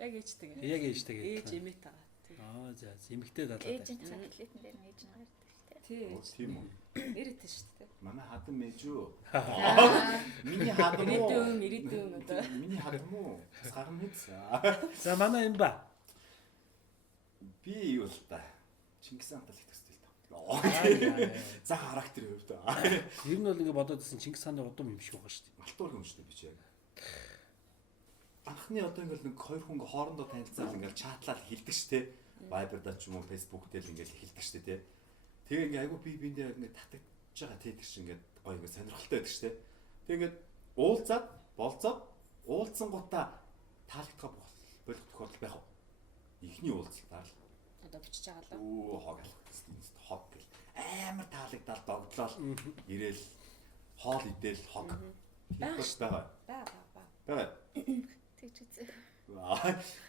Яг ээжтэйгээ. Яг ээжтэйгээ. Ээж эмээтэйгээ. За эмэгтэй далаад. Ээжийн цаглитэн дээр ээж нь гардаг Тий. Тийм үү. Нэрэтэн шүү дээ. Манай хадам мэж юу? Миний хадам уу? Ирээдүйн одоо. Миний хадам уу? Сарам мэд. За манай юм ба. Би юу л та. Чингис хаан талыг төстэй л та. За характер юу та. Ер нь бол ингэ бодоод байсан Чингис хааны удам юм шиг байгаа шүү дээ. Малтуур юм шүү дээ би чи яг. Анхны одоо ингээл нэг хоёр хүн хоорондоо танилцаад ингээл чатлаад хэлдэг ш тэ. Viber-даа ч юм уу Facebook дээр л ингээл хэлдэг ш тэ. Тэгээ ингээ айгу би биндээ ингээ татагдж байгаа тэ тэр чинь ингээ гоё ингээ сонирхолтой байдаг ш тэ. Тэг ингээ уулзаад болцоод уулзсан гутаа таалагдах болох тохиолдол байх уу? Ихний уулзалтаар л Одоо бичиж байгаа л. өө хог алхах хог гэл амар таалагдаад догдлол ирээл хоол идэл хог хийх байгаа. Бага. тэгж үзээ.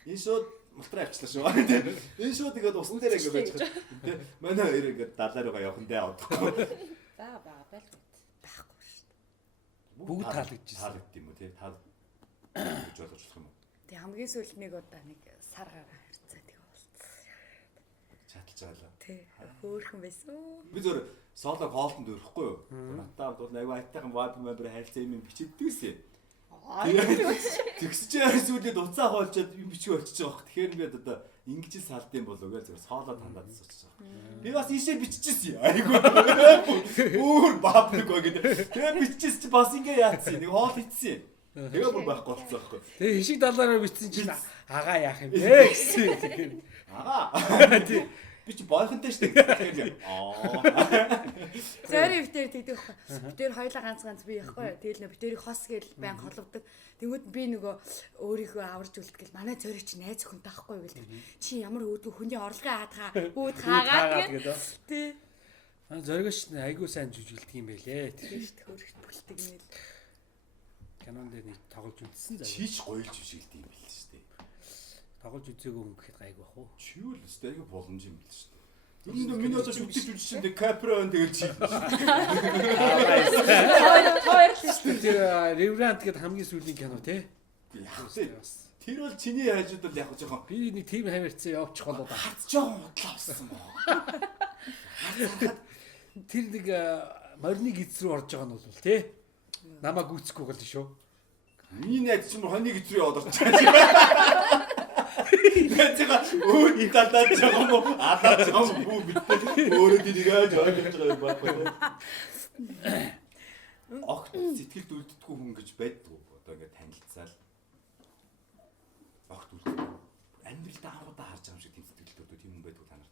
Энэ шууд мултраа авчлаа шүү. Энэ шууд тэгээд усан дээр ингээ байж байгаа. Тэ манай хоёр ингээ далаа руугаа явах нь авахгүй. Байлгүй. Байхгүй шүү дээ. Бүгд таалагдчихсэн. Таалагдд юм уу тий? Гэж болгож болох юм уу? Тэг хамгийн сүүлд нэг удаа нэг сар гараа харьцаа тэгээ болцсон. Чаталж байгаа л. Тэг хөөхөн байсан. Би зөөр солог хоолтонд өрөхгүй юу? Натаа бол аягүй айтайхан вайбер харилцаа юм бичигддэгсэн. Тэгсэж сүүлийн уцаа хоолчод юм бичиг болчихж байгаа. Тэгэхээр би одоо ингэж л салдсан болов уу гэж зөөр соолоо тандаад суучих байгаа. Би бас ийшээ биччихсэн. Айгүй. Өөр баабдаг гоо гэдэг. Тэгээ биччихсэн чи бас ингэ яатсан. Нэг хоол ицсэн. Тэгээ бүр байхгүй болцсон байхгүй. Тэгээ хишиг далаараа бичсэн чинь агаа яах юм бэ гэсэн. Тэгэхээр агаа. Би чи бойхонтой шүү дээ. Тэгэхээр Зөөрийн битээр тэгдэг байхгүй. Битээр хоёлаа ганц би яахгүй. Тэгэл нөө битэрийг хос гээл байн холовдөг. Тэнгүүд би нөгөө өөрийгөө аварж үлдгээл манай зөөрийг чи найз өхөнтэй байхгүй юу гэлдэг. Чи ямар өөдгөө хүний орлогын хаадгаа үүд хаагаад гэдэг. Тий. Зоригоч айгуу сайн жүжиглдэг юм байлээ. Тэр шүү дээ хөрөгт бүлдэг нэл. Канон дээр нэг тоглож үзсэн заа. чиж гоёлж бишгэлдэг юм байл шүү дээ. Тоглож үзээгүй хүн гэхэд гайг бах уу? Чи юу л өстэй айгүй боломж юм байл шүү дээ. Юунд миний одоо шүтэж үжсэн дээ капрон тэгэл чи. Хоёр л шүү дээ. Тэр Revenant гэдэг хамгийн сүүлийн кино тий. Яг тий. Тэр бол чиний хайжууд бол яг жоохон Би нэг тим хамаарцсан явчих болоо да. харц жоохон удлаа авсан боо. Тэр нэг морины гиз рүү орж байгаа нь бол тий. Намаа гүцэхгүй гол шүү. Миний найз ч юм уу хоньны гиз рүү яваад орчихсон. Тэцэга өөр идалдаж байгаа юм уу? Адаж байгаа юм уу? Битээ өөрөө дийгэж ойлгож байгаа юм байна. Огт сэтгэл дүлддэггүй хүн гэж байдгүй. Одоо ингээд танилцаал. Огт үлдээ. Амьдралдаа анхудаа харж байгаа юм шиг тийм сэтгэлдүүд тийм хүн байдгүй та нар.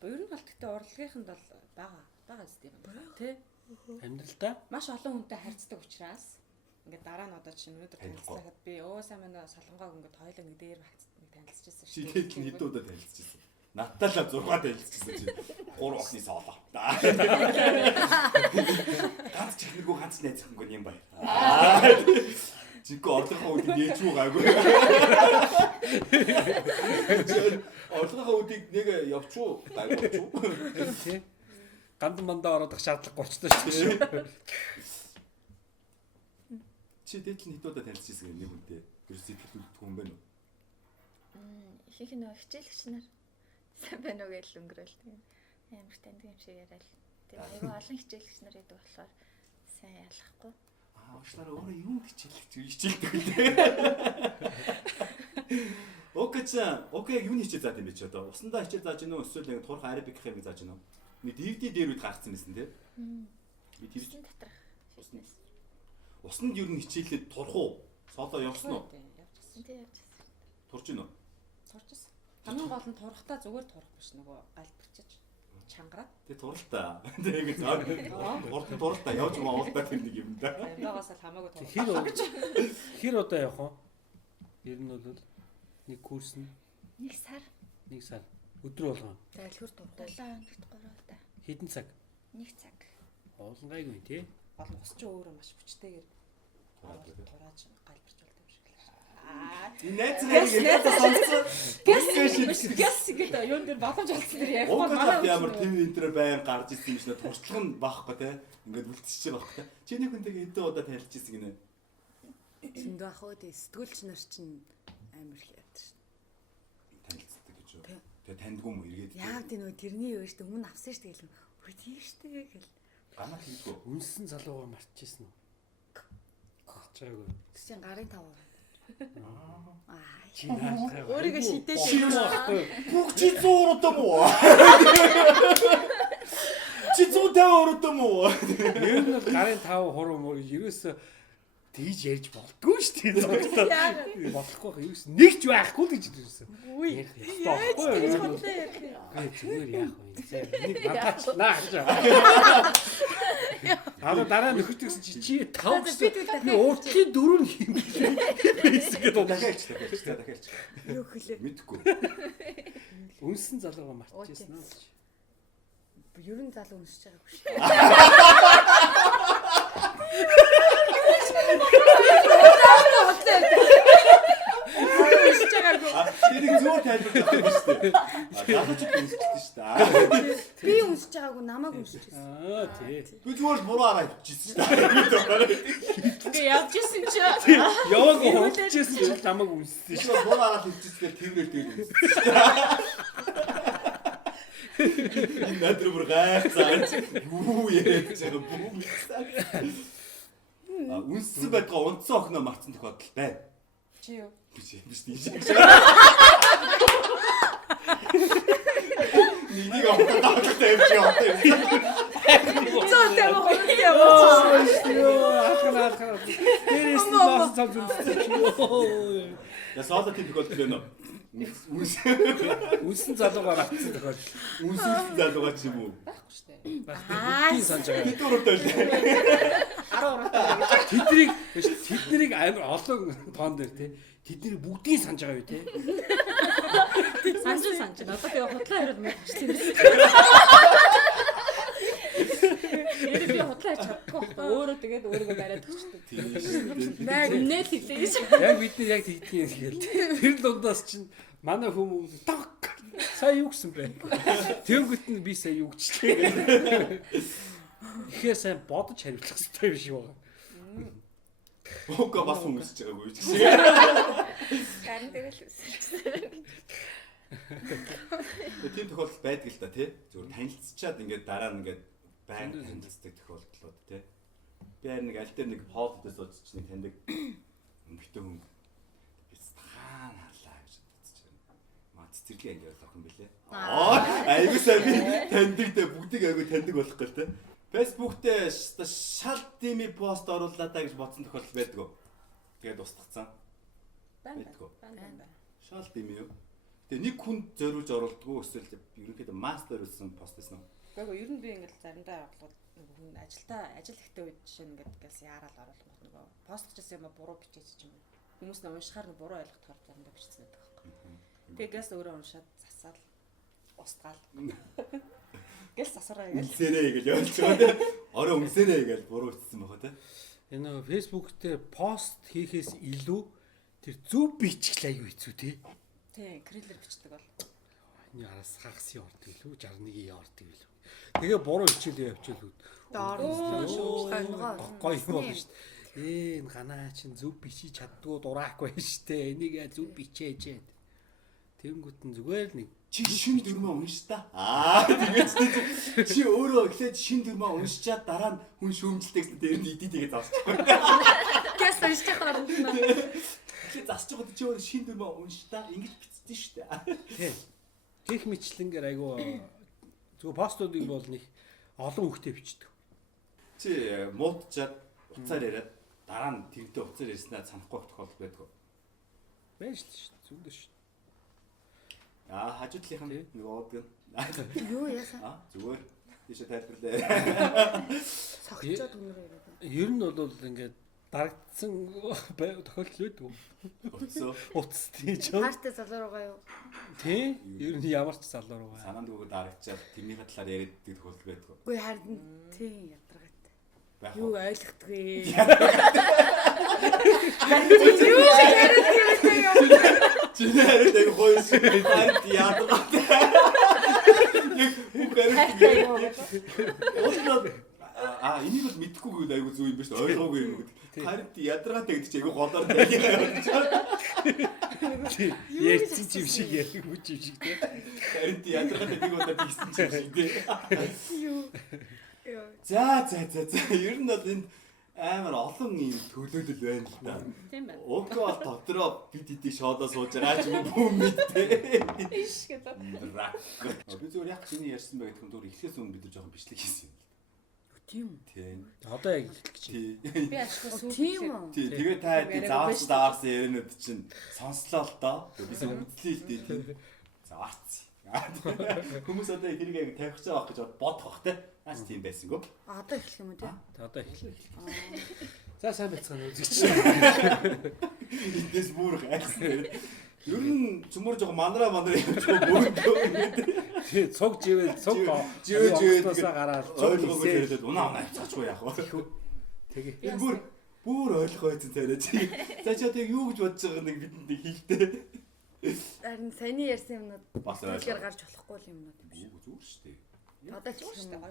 Буурын галтгтай урлагийнхэнд бол бага зү юм байна. Тэ? Амьдралдаа Маш олон хүнтэй харьцдаг учраас ингээд дараа нь одоо чинь өнөөдөр танилцсахад би сайн манай солонгоог ингээд хоёлоо нэг дээр нэг танилцчихсан Чи тэд хэд удаа танилцчихсан. Натала 6 танилцчихсан чи. 3 охны соолоо. Ганц чихнэргүй ганц найз охингүй юм байна. Чико орлогын үдийг нээж юу гайгүй. Орлогын үдийг нэг явчуу гайгүй чуу. тий. Гандан мандаа ороод шаардлага 30 таа шүү. Чи дэдл хэд удаа танилцчихсан юм нэг хүнтэй. Тэр сэтгэл хөдлөлт хүн байна уу? Ихэнх нь хичээлэгч нар сайн байна уу гэж өнгөрөөл тийм амар таньдаг юм шиг яриад. Тэгээ аюу олон хичээлэгч нар гэдэг болохоор сайн ялахгүй. Уучлаарай өөрөө юу хичээлдэг лээ. Окей юуны хичээл заад юм бэ чи одоо? Усандаа хичээл зааж гинөө эсвэл нэг турх арабик хэмиг зааж гинөө? Нэг DVD дээр үед гарцсан байсан тий. Би тэр Усны доторх фитнес. Усанд юу н хичээлээд турх уу? Соло явсан уу? Явчихсан. Тийм явчихсан. Турж гинөө? Сурчсан. Хамгийн гол нь турхтаа зүгээр турах биш нөгөө галбирчиж. чангараад Тэ туралта. Тэгээд туралта явж маавалта тэр нэг юм да. амбаагаас л хамаагүй хэр хэр удаа явах вэ? Ер нь бол нэг курс нь 1 сар 1 сар өдөр болгоо. Зайлхүр дуртай. 7 хоногт 3 удаа. Хэдэн цаг? 1 цаг. Олон гайгүй тий. олон ус чинь өөрөө маш хүчтэйгээр турааж галбирч болдог юм шиг л. Найз сонссон. Гэс гэдэг юун дээр боломж олсон дэр яг гол Манай ямар тэм энтрэ байн гарч ирсэн юм шиг туршлага нь баахгүй те. Ингээд үлдчихэж байгаа байхгүй те. Чиний хүнтэйгээ хэдэн удаа танилцж ирсэн гинэ? Зөндөө ах уу сэтгүүлч нар чинь амар их яд шин. Танилцдаг гэж юу? Тэгээ таньдгүй юм эргээд. Яг тийм нөгөө тэрний юу штэ өмнө авсан штэ гэл. Үй тийм штэ гэл. Ганаа хийдгүү. Үнсэн залууга мартчихсан уу? Гачаагүй. Гэсэн гарын тав. Чи нааштай. Өөрийгөө шидэж Бүх чи 100 ороод муу. Чи 150 ороод муу. Ер нь бол гарын 5 хуруу мөр ерөөсө тэгж ярьж болдгүй шүү дээ. Зогсоод болохгүй байх. Ерөөс нэгч байхгүй л гэж хэлсэн. Үгүй. Яаж тэгж бодлоо ярих юм. Зүгээр яах вэ? Нэг надаач наа гэж. Дараа нөхөж гэсэн чи 5 гэсэн. Уучлын 4 юм бэ? Дахиад. Юу хөлөө. Мэдгүй. Үнсэн залууга мартчихсан уу? Ер нь залуу уншиж байгаагүй шүү. Тэрийг зөөр тайлбарлах юм шүү дээ. Залууч үнсчихсэн шүү дээ. Би уншиж байгаагүй намайг уншиж байсан. Тий. Би зүгээр буруу араа ивчихсэн шүү дээ. ингээ явж исэн чи Яваг хөвчээсэн чи намайг үнссэн шүү. Би буруу араа ивчихсэн тэрнэр тэгээд үнссэн. Надруу бүр гайхаад юу яриад байгаа бүү. Үнссэн байдгаа унтсан охиноо марцсан тохиолдол байна. чи юу Биш тийш. Нэг авах таахтай юм чи авах юм. Зөөтэй хөрөнд яваач. Ахна. Тэрээс нь бас цав зүрхсэн. Я саалт тийм тохиолдол байна уу? Үнсэн залууга мартсан тохиолдол. Үнсэлсэн залуугаа ч юм уу? байхгүй штэ Бас бүгдийг санаж байгаа. Бид уруутай л. 10 Тэднийг амар олон тоон дээр тий. Тэднийг бүгдийг санаж байгаа юу тий. санаж. Одоо тэгээ хутлаа хариуд мэдчихсэн. Яри би хутлаа чадахгүй байхгүй. Өөрөө тэгээд өөрийгөө бариад өгчтэй. Инээл хэлээ гэж. Яг бид нар яг тэгдгийг хэлгээл. Тэр дундаас чинь манай хүмүүс таг сая юу гэсэн бэ? Тэнгүүт нь би сая юу гэжлээ. Ихээ сайн бодож хариулах хэрэгтэй юм шиг байна. Өөг бас хүмүүсж байгаагүй ч гэсэн. Гарын дээр л үсэлсэн. Тийм тохиолдол байдаг л да тий. Зүгээр танилцчаад ингээд дараа нь ингээд байн танилцдаг тохиолдлууд тий. Би харин нэг аль дээр нэг хоолдод сууж чинь таньдаг эмэгтэй хүн бис таан харлаа гэж бодож байна. Маа цэцэрлэг ангиар охин бэлээ. Айгуу сайн би таньдаг дээ бүгдийг айгуу таньдаг болох гэл тий. Facebook дээр шал дими пост орууллаа даа гэж бодсон тохиолдол байдаг уу? Тэгээд устгацсан. Байдгүй. Шал дими юу? Тэгээ нэг хүн зориулж оруулдаггүй эсвэл ерөнхийдөө мастер үлсэн пост байсан уу? Гэхдээ ер нь би ингээл заримдаа бодлоо хүн ажил ихтэй үед жишээ нь ингээд гэлс яарал оруулах нөгөө постлчихсан юм буруу бичиж ч юм уу. Хүмүүс нь уншихаар нь буруу ойлгохоор заримдаа бичсэн байдаг байхгүй. Тэгээ гэлс өөрөө уншаад засаал устгаал. Гэлс засараа гээл. Үнсээрээ гэж явуулж байгаа тийм. Орой үнсээрээ гэж буруу бичсэн байгаа тийм. Энэ нөгөө Facebook дээр пост хийхээс илүү тэр зөв бичих аюу хэцүү тий. Тий, крилэр бичдэг бол. Энэ араас хагас явардаг илүү 61 явардаг илүү. Тэгээ буруу хичээлээ явуулчихвал Доор гоё юм болно шүү дээ. Энэ ганаа чинь зөв бичиж чаддгүй дураахгүй шүү дээ. Энийг зөв бичээч. Тэнгүүт нь зүгээр нэг Чи шин дөрмөө унш та. Тэгээд чи өөрөө эхлээд шин дөрмөө уншчаад дараа нь хүн шүүмжилтэйгсэн дээр нь идэт тэгээд засчихгүй. Гэс уншиж байгаа юм байна. Тэгэхээр засчих гоо чи өөрөө шин дөрмөө унш та ингэж бичсэн шүү дээ. тий. Тех мэтлэнгээр айгу зүгээр постуудыг бол нэг олон хүүхдээ бичдэг. Чи муудчаад уцаар яриад дараа нь тэрнтэй уцаар ярьснаа санахгүй тохиолдол байдгүй. Байж л шүү дээ. Зүгдээ шүү. Хажуудлынхан нөгөө уудаг. Юу яасан? Зүгээр тийш тайлбарлаа. Согцоод өнөр яриад. Ер нь бол ингээд дарагдсан тохиолдол байдаг. Утас тийч. Хаартай залуу байгаа юу? Тий. Ер нь ямар ч залуу руу. Санаанд өгөөд дарагчаад тэрнийхээ талаар яриад идэх тохиолдол байдаг. Үгүй харин тий ядаргатай. Байх Юу уу? ойлгохдгүй. Чиний яриад аяг гоё шүү. Харин яадаг. Яг бүх яриад. Энийг бол мэдэхгүй гэвэл аягүй зүг юм ба шүү. Ойлгоогүй юм гэдэг. Харин ядаргаатай гэдэг чинь аягүй голоор Ярьсан ч юм шиг яриаггүй ч юм шиг тий. харин ядаргаатай нэг удаа тийсэн ч юм шиг тий. Юу. За. Ер нь бол энэ амар олон юм төлөөлөл байна л да. Тийм байна. Уг бол дотроо бид эдийг шоодоо сууж байгаа ч юм бүүм мэдтэй. Иш гэдэг. Би зүгээр яг чиний ярьсан байх гэдэг юм зүгээр эхлээс өмнө бид нар жоохон бичлэг хийсэн юм. Тийм. Тийм. Одоо яг хэлэх гэж. Тий. Би ашгүй сүүл. Тийм үү? Тий. Тэгээ та эдийн зааварсан яриануд чинь сонслоо л доо. Би үндслээ л дээ тий. За арц. Хүмүүс одоо хэрэг яг тавих гэж байгаа гэж бодох бах те. Наач тийм байсангүй. Одоо эхлэх юм уу тий? Одоо хэлэх. За сайн байцгаана үзэгч. Эндээс бүр хайсан. Ер нь цөмөр жоо манараа явж мөрөндөө. Тий, цуг живэл цуг живэл гараад ойлгоогүй хэлээд унаа цаачгүй яах вэ? Тэгээ. Энэ бүр ойлгох байсан царай чи. За чи одоо юу гэж бодож байгаа нэг бидэнд хийхтэй. Харин саяны ярьсан юмнууд Бас тэгэхээр гарч болохгүй юмнууд юм шиг. Зүгээр шүү дээ. Одоо ч юм уу?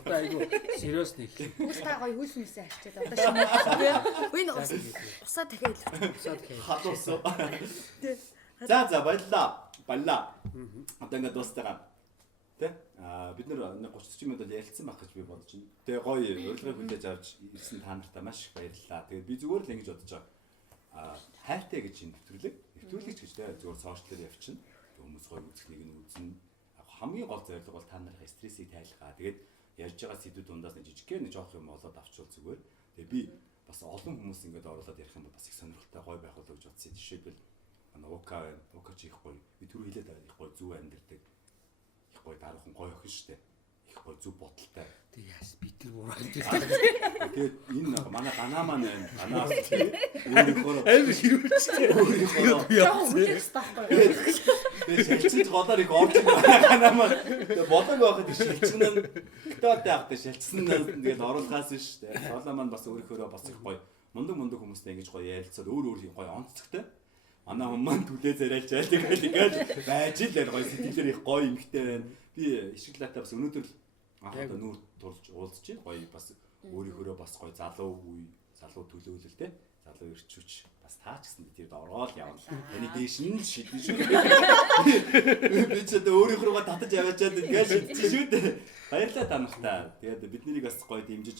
Одоо айгу сериус нэг. Бүгд та гоё хүйс мүсээ арчаад одоо шинэ. Энэ усаа дахиад хэлчих. Халуусаа. За баярлаа. Одоо ингээд дуустайгаа. Тэ? Бид нэр 30-40 минут ярилцсан байх гэж би бодож байна. Тэгээ гоё урилгыг хүлээж авч ирсэн та нартай маш их баярлалаа. Тэгээд би зүгээр л ингэж бодож байгаа. Хайртай гэж энэ нэвтрүүлэгч гэж тэ зүгээр сошиалээр явчихна. Хүмүүс гоё үзэхнийг нь үзнэ. Хамгийн гол зорилго бол та нарын стрессийг тайлгаа. Тэгээд ярьж байгаа сэдвүүд дундаас нэг жижигхэн нэг жоох юм олоод авчвал зүгээр. Тэгээ би бас олон хүмүүс ингээд оруулаад ярих юм бол бас их сонирхолтой гоё байх болоо гэж бодсон. Жишээлбэл Ука чи их гоё. Би түрүү хэлээд байгаа их гоё зүв амьдэрдэг. Их гоё дараахан гоё охин штэ. Их гоё зүв бодолтой. Тэгээ яас би тэр ураа. Тэгээд энэ манай ганаа маань байна. Ганаа өөрөөр Амар хэрүүлжтэй. Жаа хүлээж таахгүй. тэгээд шалчсан голоор их орж байгаа ганаа маань. Тэгээд болоог байхад шалчсан нь тоотой авдаг шалчсан нь тэгээд оруулахаас штэ. Голоо маань бас өөрөөрөө бас их гоё. Мундаг хүмүүстэй ингэж гоё ярилцаад өөр гоё онцгтой. Манай хүмүүс маань түлээ зарайлж айл тэгээд байж л гоё сэтгэлээр их гоё юмхтэй байна. Би ишгэлаатай бас өнөөдөр яг нүүр тулж уулзчих гоё бас өөрийнхөө бас гоё залуу төлөөлөл те залуу ирчүүч бас таа ч гэсэн тэр ороод явна. Таны дээш нь шидэн шүү. Би ч одоо өөрийнхөө татаж аваачаад ингээд шидчих шүү дээ. Баярлалаа та нартай. Тэгээд бид нарыг бас гоё дэмжиж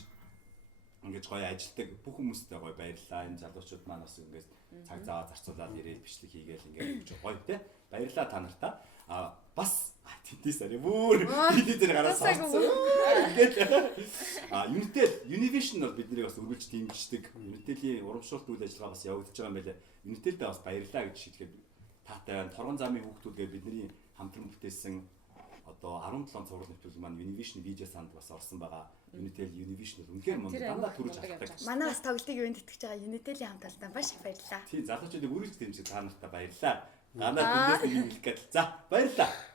ингэж гоё ажилтдаг бүх хүмүүстээ гоё баярлалаа. Энэ залуучууд маань бас ингэж цаг зав зарцуулаад ирээд бичлэг хийгээл ингэж гоё те. Баярлалаа та нартай. Бас тэнтэс арай бүр бидний дээр гараад сарцсан. Univision бол биднийг бас өргөж дэмждэг. Unitel-ийн урамшуулт үйл ажиллагаа бас явагдаж байгаа юм байлаа. Unitel-дээ бас баярлалаа гэж шийдгээд таатай байна. Торгон замын хүүхдүүдгээ бидний хамтран бүтээсэн одоо 17 цуврал нэвтрүүлэг маань Univision видео санд бас орсон байгаа. Univision бол үнэхээр мундаг дандаа түрэж авдаг. Манай бас тоглолтыг ивент итгэж байгаа Unitel-ийн хамт талдаа маш их баярлалаа. Тийм залуучуудыг үргэлж дэмжиж та нартай баярлалаа. Ганаа тэндээс нэг хэлэх гээд. За баярлалаа.